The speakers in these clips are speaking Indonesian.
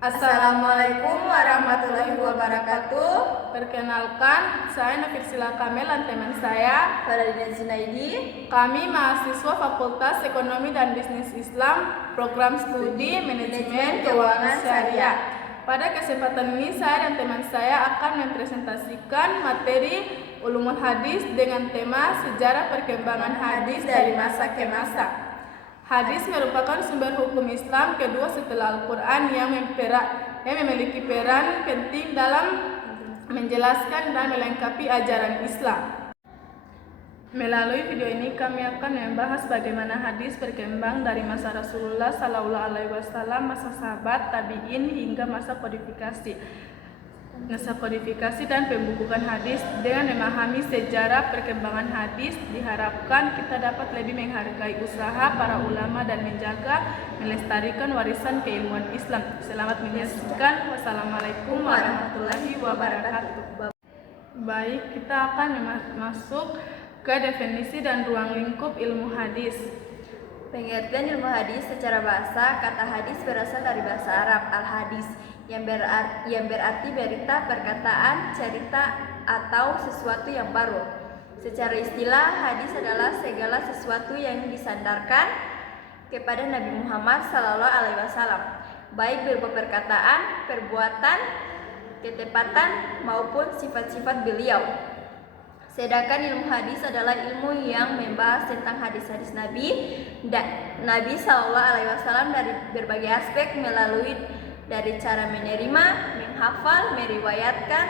Assalamualaikum warahmatullahi wabarakatuh. Perkenalkan, saya Nafirsila Kamel dan teman saya Faradina Zunaidi. Kami mahasiswa Fakultas Ekonomi dan Bisnis Islam, Program Studi Manajemen Keuangan Syariah. Pada kesempatan ini saya dan teman saya akan mempresentasikan materi Ulumul Hadis dengan tema Sejarah Perkembangan Hadis dari Masa ke Masa. Hadis merupakan sumber hukum Islam kedua setelah Al-Quran yang memiliki peran penting dalam menjelaskan dan melengkapi ajaran Islam. Melalui video ini kami akan membahas bagaimana hadis berkembang dari masa Rasulullah SAW, masa sahabat, tabi'in hingga masa kodifikasi dan pembukuan hadis. Dengan memahami sejarah perkembangan hadis, diharapkan kita dapat lebih menghargai usaha para ulama dan menjaga melestarikan warisan keilmuan Islam. Selamat menyaksikan. Wassalamualaikum warahmatullahi wabarakatuh. Baik, kita akan masuk ke definisi dan ruang lingkup ilmu hadis. Pengertian ilmu hadis secara bahasa, kata hadis berasal dari bahasa Arab al-hadis yang berarti berita, perkataan, cerita, atau sesuatu yang baru. Secara istilah, hadis adalah segala sesuatu yang disandarkan kepada Nabi Muhammad SAW, baik berupa perkataan, perbuatan, ketepatan, maupun sifat-sifat beliau. Sedangkan ilmu hadis adalah ilmu yang membahas tentang hadis-hadis Nabi dan Nabi SAW dari berbagai aspek, melalui dari cara menerima, menghafal, meriwayatkan,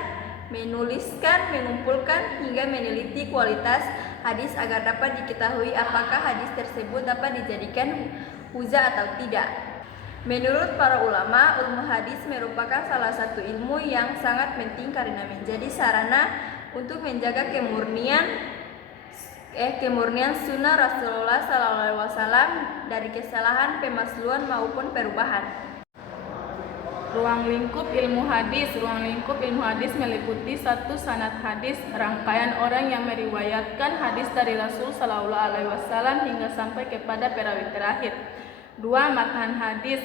menuliskan, mengumpulkan, hingga meneliti kualitas hadis agar dapat diketahui apakah hadis tersebut dapat dijadikan hujah atau tidak. Menurut para ulama, ilmu hadis merupakan salah satu ilmu yang sangat penting karena menjadi sarana untuk menjaga kemurnian sunnah Rasulullah SAW dari kesalahan, pemalsuan maupun perubahan. Ruang lingkup ilmu hadis. Ruang lingkup ilmu hadis meliputi satu, sanad hadis, rangkaian orang yang meriwayatkan hadis dari Rasul SAW hingga sampai kepada perawi terakhir. 2. Matan hadis,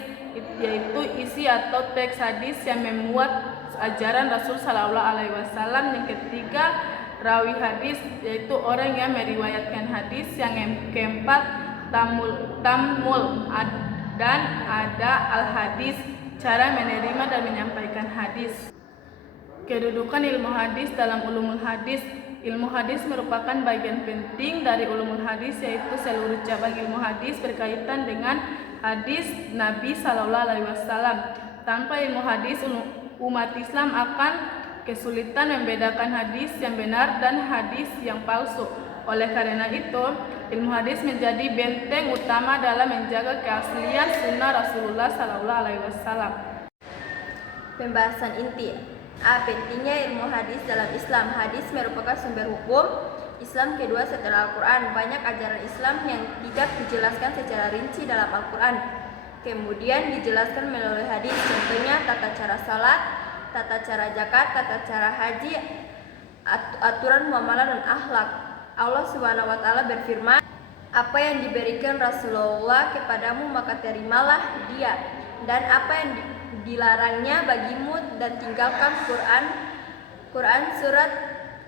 yaitu isi atau teks hadis yang memuat ajaran Rasul SAW. Yang ketiga, rawi hadis, yaitu orang yang meriwayatkan hadis. Yang keempat, tamul dan ada al-hadis, cara menerima dan menyampaikan hadis. Kedudukan ilmu hadis dalam ulumul hadis. Ilmu hadis merupakan bagian penting dari ulumul hadis, yaitu seluruh cabang ilmu hadis berkaitan dengan hadis Nabi SAW. Tanpa ilmu hadis, umat Islam akan kesulitan membedakan hadis yang benar dan hadis yang palsu. Oleh karena itu, ilmu hadis menjadi benteng utama dalam menjaga keaslian sunnah Rasulullah SAW. Pembahasan inti. Pentingnya ilmu hadis dalam Islam. Hadis merupakan sumber hukum Islam kedua setelah Al-Quran. Banyak ajaran Islam yang tidak dijelaskan secara rinci dalam Al-Quran, kemudian dijelaskan melalui hadis. Contohnya tata cara salat, tata cara zakat, tata cara haji, aturan muamalah dan akhlak. Allah Subhanahu wa taala berfirman, "Apa yang diberikan Rasulullah kepadamu maka terimalah dia, dan apa yang dilarangnya bagimu dan tinggalkan." Quran surat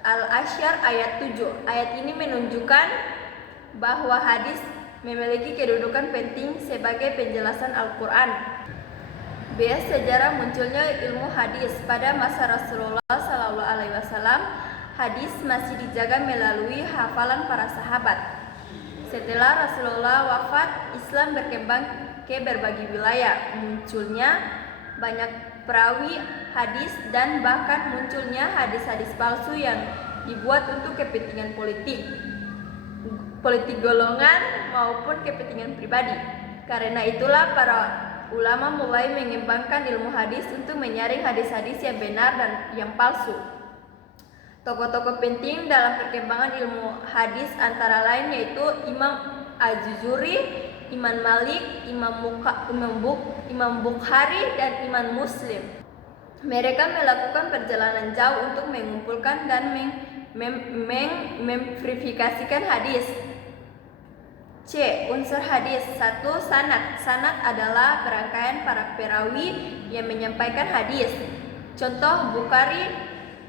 Al-Asyr ayat 7. Ayat ini menunjukkan bahwa hadis memiliki kedudukan penting sebagai penjelasan Al-Quran. Sejarah munculnya ilmu hadis. Pada masa Rasulullah SAW, hadis masih dijaga melalui hafalan para sahabat. Setelah Rasulullah wafat, Islam berkembang ke berbagai wilayah. Munculnya banyak perawi hadis dan bahkan munculnya hadis-hadis palsu yang dibuat untuk kepentingan politik golongan maupun kepentingan pribadi. Karena itulah para ulama mulai mengembangkan ilmu hadis untuk menyaring hadis-hadis yang benar dan yang palsu. Tokoh-tokoh penting dalam perkembangan ilmu hadis antara lain yaitu Imam Az-Zuhri, Imam Malik, Imam Bukhari, dan Imam Muslim. Mereka melakukan perjalanan jauh untuk mengumpulkan dan memverifikasikan hadis. C. Unsur hadis. 1. Sanad. Sanad adalah rangkaian para perawi yang menyampaikan hadis. Contoh Bukhari,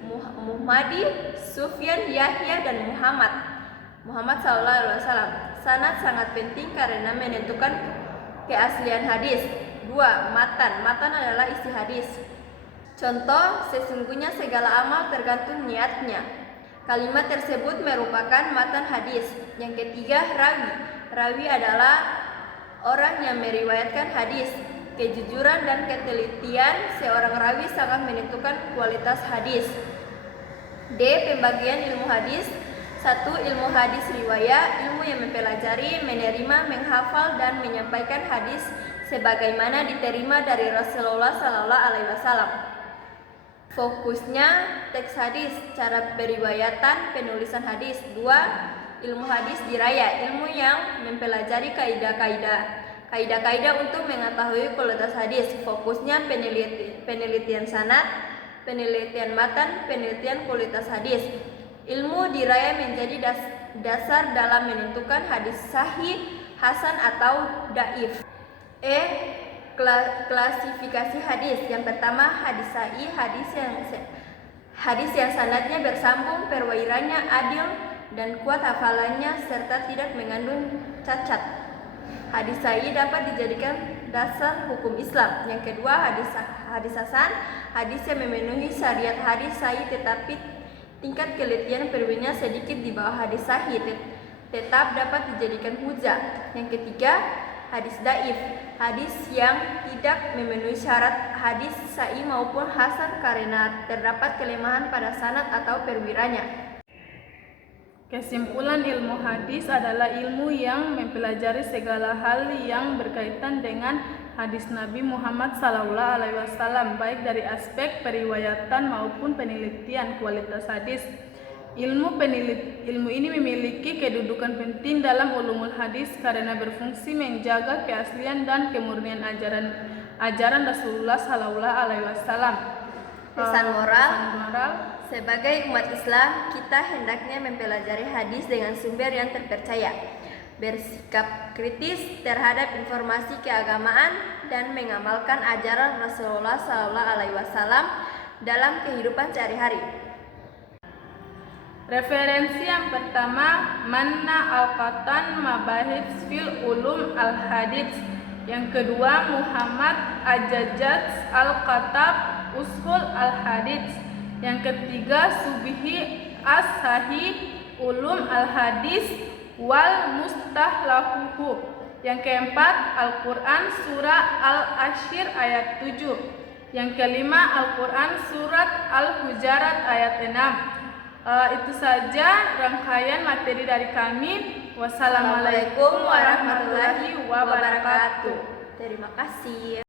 Muhammadi, Sufyan, Yahya, dan Muhammad SAW. Sanad sangat penting karena menentukan keaslian hadis. 2. Matan. Matan adalah isi hadis. Contoh, sesungguhnya segala amal tergantung niatnya. Kalimat tersebut merupakan matan hadis. Yang ketiga, rawi. Rawi adalah orang yang meriwayatkan hadis. Kejujuran dan ketelitian seorang rawi sangat menentukan kualitas hadis. D. Pembagian ilmu hadis. 1. Ilmu hadis riwayat, ilmu yang mempelajari, menerima, menghafal, dan menyampaikan hadis sebagaimana diterima dari Rasulullah SAW. Fokusnya teks hadis, cara periwayatan, penulisan hadis. 2. Ilmu hadis diraya, ilmu yang mempelajari kaidah-kaidah untuk mengetahui kualitas hadis. Fokusnya penelitian sanad, penelitian matan, penelitian kualitas hadis. Ilmu diraya menjadi dasar dalam menentukan hadis sahih, hasan atau dhaif. E. Klasifikasi hadis. Yang pertama, hadis sahih, hadis yang sanadnya bersambung, perwairannya adil dan kuat hafalannya serta tidak mengandung cacat. Hadis sahih dapat dijadikan dasar hukum Islam. Yang kedua, hadis hasan, hadis yang memenuhi syariat hadis sahih tetapi tingkat keletihan perawinya sedikit di bawah hadis sahih, tetap dapat dijadikan hujah. Yang ketiga, hadis dhaif, hadis yang tidak memenuhi syarat hadis sahih maupun hasan karena terdapat kelemahan pada sanad atau perwiranya. Kesimpulan, ilmu hadis adalah ilmu yang mempelajari segala hal yang berkaitan dengan hadis Nabi Muhammad SAW, baik dari aspek periwayatan maupun penelitian kualitas hadis. Ilmu ini memiliki kedudukan penting dalam ulumul hadis karena berfungsi menjaga keaslian dan kemurnian ajaran Rasulullah SAW. Pesan moral. Sebagai umat Islam, kita hendaknya mempelajari hadis dengan sumber yang terpercaya, bersikap kritis terhadap informasi keagamaan, dan mengamalkan ajaran Rasulullah SAW dalam kehidupan sehari-hari. Referensi yang pertama, Manna Al-Qatan Mabahith fil Ulum Al-Hadits. Yang kedua, Muhammad Ajajat Al-Qatab Ushul Al-Hadits. Yang ketiga, Subhi As-Sahih Ulum Al-Hadis wal Mustahlahuhu. Yang keempat, Al-Quran Surah Al-Ashir ayat 7. Yang kelima, Al-Quran Surat Al-Hujarat ayat 6. Itu saja rangkaian materi dari kami. Wassalamualaikum warahmatullahi wabarakatuh. Terima kasih.